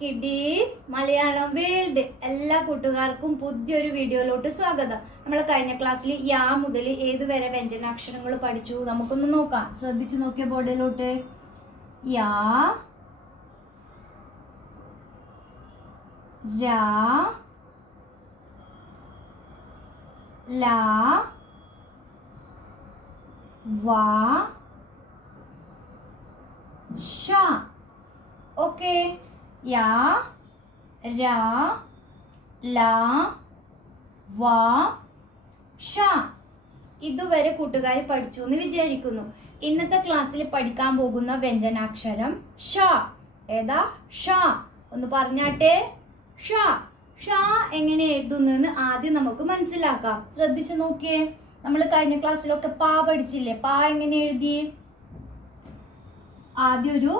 Kiddies Malayalam world എല്ലാ കൂട്ടുകാർക്കും പുതിയൊരു വീഡിയോയിലോട്ട് സ്വാഗതം. നമ്മൾ കഴിഞ്ഞ ക്ലാസ്സിൽ യാ മുതൽ ഏതുവരെ വ്യഞ്ജനാക്ഷരങ്ങൾ പഠിച്ചു. നമുക്കൊന്ന് നോക്കാം. ശ്രദ്ധിച്ചു നോക്കിയ ബോർഡിലോട്ട്. യാ, രാ, ലാ, വാ, ഷ. ഓക്കെ, യാ, രാ, ലാ, വാ, ഷ. ഇതുവരെ കൂട്ടുകാർ പഠിച്ചു എന്ന് വിചാരിക്കുന്നു. ഇന്നത്തെ ക്ലാസ്സിൽ പഠിക്കാൻ പോകുന്ന വ്യഞ്ജനാക്ഷരം ഷ. ഏതാ? ഷ. ഒന്ന് പറഞ്ഞാട്ടെ. ഷ. ഷ എങ്ങനെ എഴുതുന്നു എന്ന് ആദ്യം നമുക്ക് മനസ്സിലാക്കാം. ശ്രദ്ധിച്ചു നോക്കിയേ. നമ്മൾ കഴിഞ്ഞ ക്ലാസ്സിലൊക്കെ പാ പഠിച്ചില്ലേ? പാ എങ്ങനെ എഴുതി? ആദ്യം ഒരു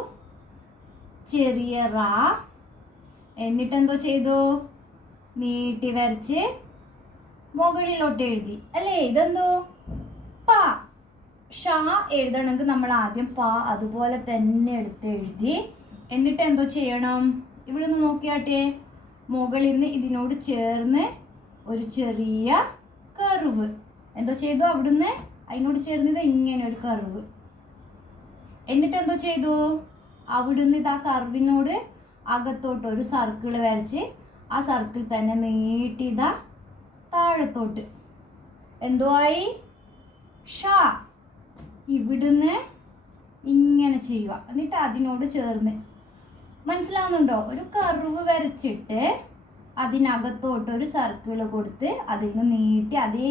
ചെറിയ റാ, എന്നിട്ട് എന്തോ ചെയ്തു? നീട്ടി വരച്ച് മുകളിലോട്ട് എഴുതി അല്ലേ? ഇതെന്തോ? പ. ഷ എഴുതണമെങ്കിൽ നമ്മൾ ആദ്യം പ അതുപോലെ തന്നെ എടുത്ത് എഴുതി. എന്നിട്ട് എന്തോ ചെയ്യണം? ഇവിടെ നിന്ന് നോക്കിയാട്ടെ. മുകളിൽ നിന്ന് ഇതിനോട് ചേർന്ന് ഒരു ചെറിയ കർവ് എന്തോ ചെയ്തു. അവിടുന്ന് അതിനോട് ചേർന്നത് ഇങ്ങനെ ഒരു കർവ്. എന്നിട്ട് എന്തോ ചെയ്തു? അവിടുന്ന് ഇത് ആ കർവിനോട് അകത്തോട്ട് ഒരു സർക്കിൾ വരച്ച് ആ സർക്കിൾ തന്നെ നീട്ടിയതാ താഴത്തോട്ട്. എന്തോ ആയി? ഷ. ഇവിടുന്ന് ഇങ്ങനെ ചെയ്യുക. എന്നിട്ട് അതിനോട് ചേർന്ന്, മനസ്സിലാവുന്നുണ്ടോ? ഒരു കർവ് വരച്ചിട്ട് അതിനകത്തോട്ട് ഒരു സർക്കിൾ കൊടുത്ത് അതിന് നീട്ടി അതേ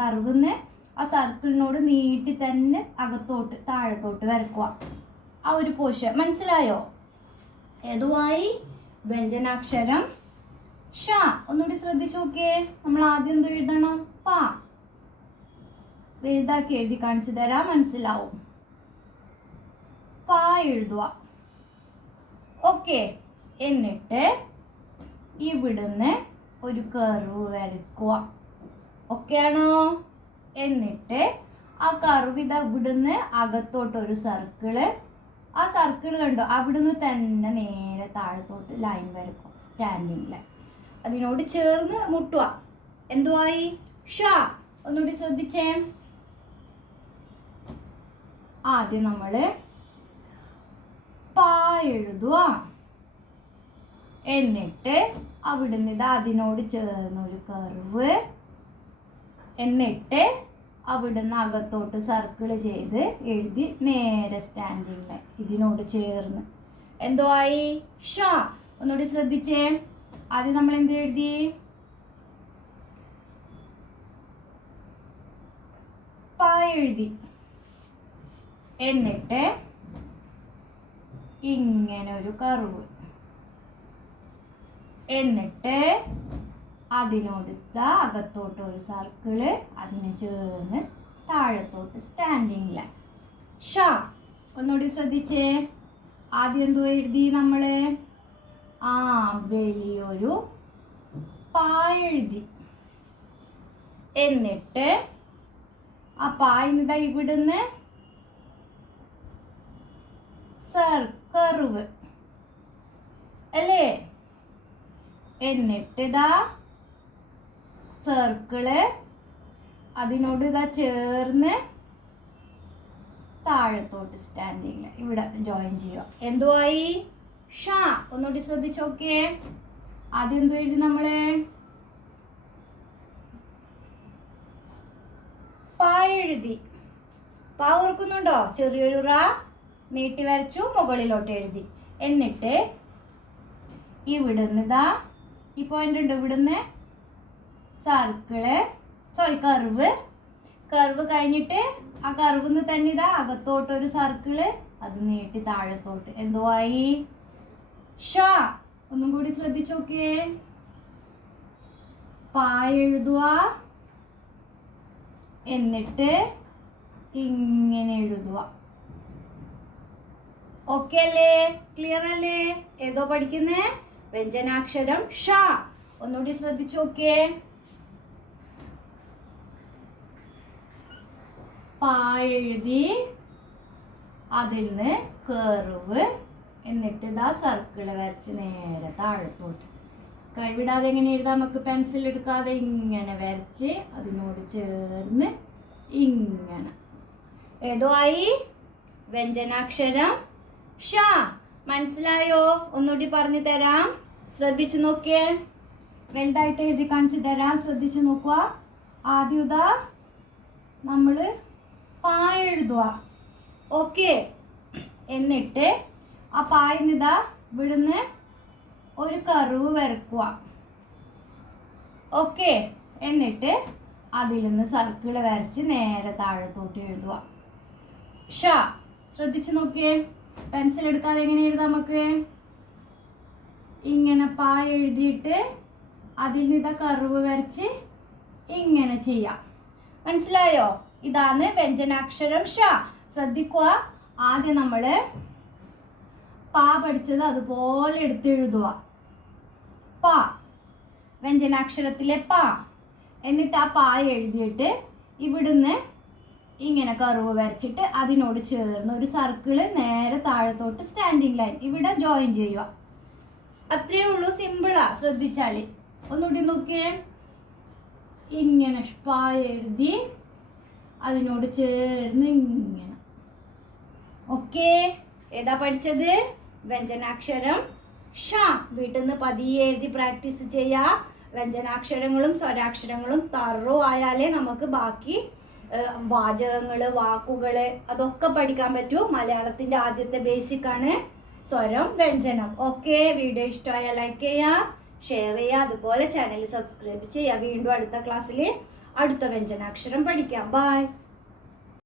കർവിന്ന് ആ സർക്കിളിനോട് നീട്ടി തന്നെ അകത്തോട്ട് താഴത്തോട്ട് വരക്കുക. ആ ഒരു പോഷൻ മനസ്സിലായോ? ഏതുവായി? വ്യഞ്ജനാക്ഷരം ഷ. ഒന്നുകൂടി ശ്രദ്ധിച്ചു നോക്കിയേ. നമ്മൾ ആദ്യം എന്തോ എഴുതണം? പ. വലുതാക്കി എഴുതി കാണിച്ചു തരാം, മനസ്സിലാവും. പ എഴുതുക. ഓക്കെ. എന്നിട്ട് ഇവിടുന്ന് ഒരു കർവ് വരക്കുക. ഓക്കെ ആണോ? എന്നിട്ട് ആ കർവ് ഇതാ ഇവിടുന്ന് അകത്തോട്ട് ഒരു സർക്കിള്. ആ സർക്കിൾ കണ്ടോ? അവിടുന്ന് തന്നെ നേരെ താഴത്തോട്ട് ലൈൻ വരക്കും. Standing line. അതിനോട് ചേർന്ന് മുട്ടുക. എന്തുവായി? ഷ. ഒന്നുകൂടി ശ്രദ്ധിച്ചേ. ആദ്യം നമ്മള് പ എഴുതുക. എന്നിട്ട് അവിടുന്ന് ഇത് അതിനോട് ചേർന്നൊരു കർവ്. എന്നിട്ട് അവിടുന്ന് അകത്തോട്ട് സർക്കിൾ ചെയ്ത് എഴുതി നേരെ സ്റ്റാൻഡിങ് ലൈൻ ഇതിനോട് ചേർന്ന്. എന്തോ ആയി? ഷ. ഒന്നുകൂടി ശ്രദ്ധിച്ചേ. ആദ്യം നമ്മൾ എന്ത് എഴുതി? പ എഴുതി. എന്നിട്ട് ഇങ്ങനെ ഒരു കർവ്. എന്നിട്ട് അതിനോട് അകത്തോട്ട് ഒരു സർക്കിള്, അതിന് ചേർന്ന് താഴത്തോട്ട് സ്റ്റാൻഡിങ് ലൈൻ. ഷ. ഒന്നുകൂടി ശ്രദ്ധിച്ചേ. ആദ്യം എന്തോ എഴുതി നമ്മള്? വലിയൊരു പ എഴുതി. എന്നിട്ട് ആ പായിന്നിതാ ഇവിടുന്ന് കർവ് അല്ലേ? എന്നിട്ട് ഇതാ സർക്കിള് അതിനോട് ഇതാ ചേർന്ന് താഴത്തോട്ട് സ്റ്റാൻഡിങ് ഇവിടെ ജോയിൻ ചെയ്യുക. എന്തുവായി? ഷ. ഒന്നുകൂടി ശ്രദ്ധിച്ച് നോക്കിയേ. ആദ്യം എന്തോ എഴുതി നമ്മള്? പ എഴുതി. പ ഓർക്കുന്നുണ്ടോ? ചെറിയൊരു റാ നീട്ടി വരച്ചു, മുകളിലോട്ട് എഴുതി. എന്നിട്ട് ഇവിടുന്ന് ഇതാ ഈ പോയിന്റ് ഉണ്ട്, ഇവിടുന്ന് സർക്കിള് കർവ് കഴിഞ്ഞിട്ട് ആ കർവിന്ന് തന്നെ ഇതാ അകത്തോട്ടൊരു സർക്കിള്, അത് നീട്ടി താഴത്തോട്ട്. എന്തോ ആയി? ഷ. ഒന്നും കൂടി ശ്രദ്ധിച്ചു നോക്കിയേ. പ എഴുതുക. എന്നിട്ട് ഇങ്ങനെ എഴുതുക. ഓക്കെ അല്ലേ? ക്ലിയർ അല്ലേ? ഏതോ പഠിക്കുന്നേ? വ്യഞ്ജനാക്ഷരം ഷ. ഒന്നുകൂടി ശ്രദ്ധിച്ചു നോക്കിയേ. പ എഴുതി, അതിൽ നിന്ന് കർവ്, എന്നിട്ട് ഇതാ സർക്കിൾ വരച്ച് നേരെ താഴത്തോട്ട്. കൈവിടാതെ എങ്ങനെ എഴുതാം? നമുക്ക് പെൻസിൽ എടുക്കാതെ ഇങ്ങനെ വരച്ച് അതിനോട് ചേർന്ന് ഇങ്ങനെ. ഏതോ ആയി? വ്യഞ്ജനാക്ഷരം ഷ. മനസ്സിലായോ? ഒന്നുകൂടി പറഞ്ഞു തരാം, ശ്രദ്ധിച്ചു നോക്കിയേ. വലുതായിട്ട് എഴുതി കാണിച്ചു തരാം, ശ്രദ്ധിച്ചു നോക്കുക. ആദ്യം ഇതാ നമ്മൾ പാ എഴുതുക. ഓക്കെ, എന്നിട്ട് ആ പായിന്നിതാ ഇവിടുന്ന് ഒരു കർവ് വരക്കുക. ഓക്കെ, എന്നിട്ട് അതിൽ നിന്ന് സർക്കിൾ വരച്ച് നേരെ താഴത്തോട്ട് എഴുതുക. ഷ. ശ്രദ്ധിച്ചു നോക്കിയേ. പെൻസിൽ എടുക്കാതെ എങ്ങനെ എഴുതാം? നമുക്ക് ഇങ്ങനെ പാ എഴുതിയിട്ട് അതിൽ നിന്ന് ഇതാ കർവ് വരച്ച് ഇങ്ങനെ ചെയ്യാം. മനസ്സിലായോ? ഇതാണ് വ്യഞ്ജനാക്ഷരം ഷ. ശ്രദ്ധിക്കുക, ആദ്യം നമ്മൾ പാ പഠിച്ചത് അതുപോലെ എടുത്തെഴുതുക. പാ, വ്യഞ്ജനാക്ഷരത്തിലെ പാ. എന്നിട്ട് ആ പാ എഴുതിയിട്ട് ഇവിടുന്ന് ഇങ്ങനെ കർവ് വരച്ചിട്ട് അതിനോട് ചേർന്ന് ഒരു സർക്കിള് നേരെ താഴത്തോട്ട് സ്റ്റാൻഡിങ് ലൈൻ ഇവിടെ ജോയിൻ ചെയ്യുക. അത്രയേ ഉള്ളൂ, സിമ്പിളാ. ശ്രദ്ധിച്ചാൽ ഒന്നുകൂടി നോക്കിയേ. ഇങ്ങനെ പാ എഴുതി അതിനോട് ചേർന്ന് ഇങ്ങനെ. ഓക്കെ, ഏതാ പഠിച്ചത്? വ്യഞ്ജനാക്ഷരം ഷ. വീട്ടിൽ നിന്ന് പതിയെ എഴുതി പ്രാക്ടീസ് ചെയ്യാം. വ്യഞ്ജനാക്ഷരങ്ങളും സ്വരാക്ഷരങ്ങളും തറോ ആയാലേ നമുക്ക് ബാക്കി വാചകങ്ങള്, വാക്കുകള് അതൊക്കെ പഠിക്കാൻ പറ്റൂ. മലയാളത്തിന്റെ ആദ്യത്തെ ബേസിക് ആണ് സ്വരം, വ്യഞ്ജനം. ഓക്കെ, വീഡിയോ ഇഷ്ടമായാൽ ലൈക്ക് ചെയ്യുക, ഷെയർ ചെയ്യുക, അതുപോലെ ചാനൽ സബ്സ്ക്രൈബ് ചെയ്യുക. വീണ്ടും അടുത്ത ക്ലാസ്സിൽ അടുത്ത വ്യഞ്ജനാക്ഷരം പഠിക്കാം. ബൈ.